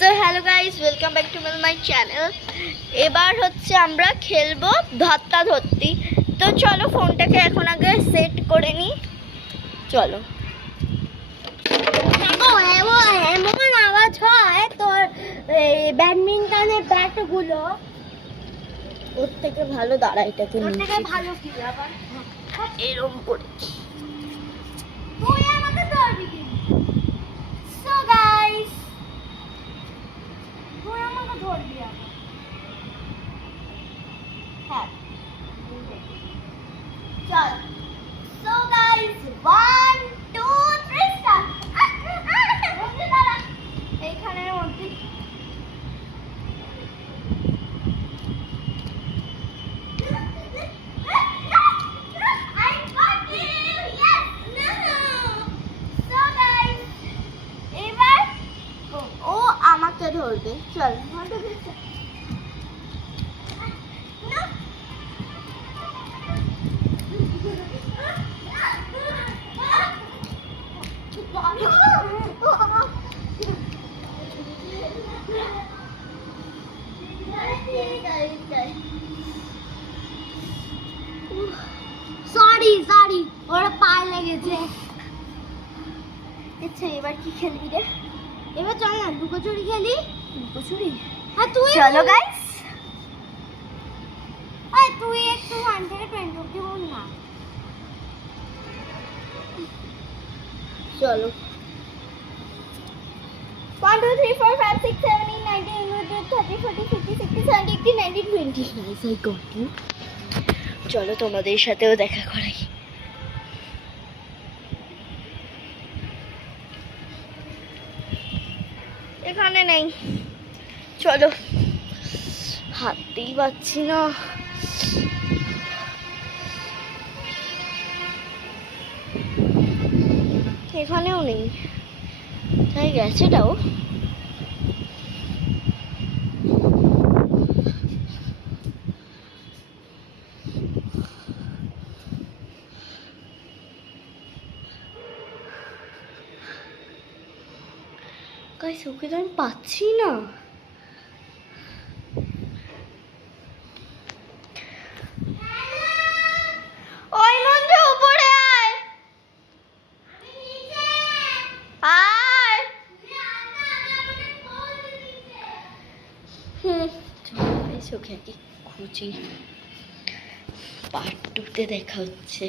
So hello guys, welcome back to my channel. এবার হচ্ছে আমরা খেলবো ধত্তা ধত্তি। তো চলো ফোনটাকে এখন আগে সেট করে নিই। চলো। এমন আওয়াজ হয় তোর ব্যাডমিন্টনের ব্যাটগুলো, ওর থেকে ভালো দাঁড়া, এটাকে ওর থেকে নিচে ভালো কি আবার এরকম করে। তুই আমাকে ধরবি কি? সো গাইস, তুই আমাকে ধরবি আবার। হ্যাঁ চল। So guys, 1 2 3 start. এইখানের মধ্যে ও আমাকে ধরবে। চল। সরি ওরা পায়ে লেগেছে। আচ্ছা, এবার কি খেলবি রে? এবার চল না লুকোচুরি খেলি। লুকোচুরি? হ্যাঁ তুই চলো গাইস। তুই একটু 1 থেকে 20 অব্দি বল না। চলো। 1 2 3 4 5 6 7 8 9 10 11 12 13 14 15 16 17 18 19 20 Guys, I got you. চলো তোমাদের সাথেও দেখা করাই। এখানে নেই। চলো, হাঁটতেই পারছি না। এখানেও নেই। তাই গেছেটাও। গাইস, ওকে তো আমি পাচ্ছি না। ওই মঞ্জু, উপরে আয়। আয়। চলো গাইস, ওকে আগে খুঁজি। পার্ট 2 তে দেখা হচ্ছে।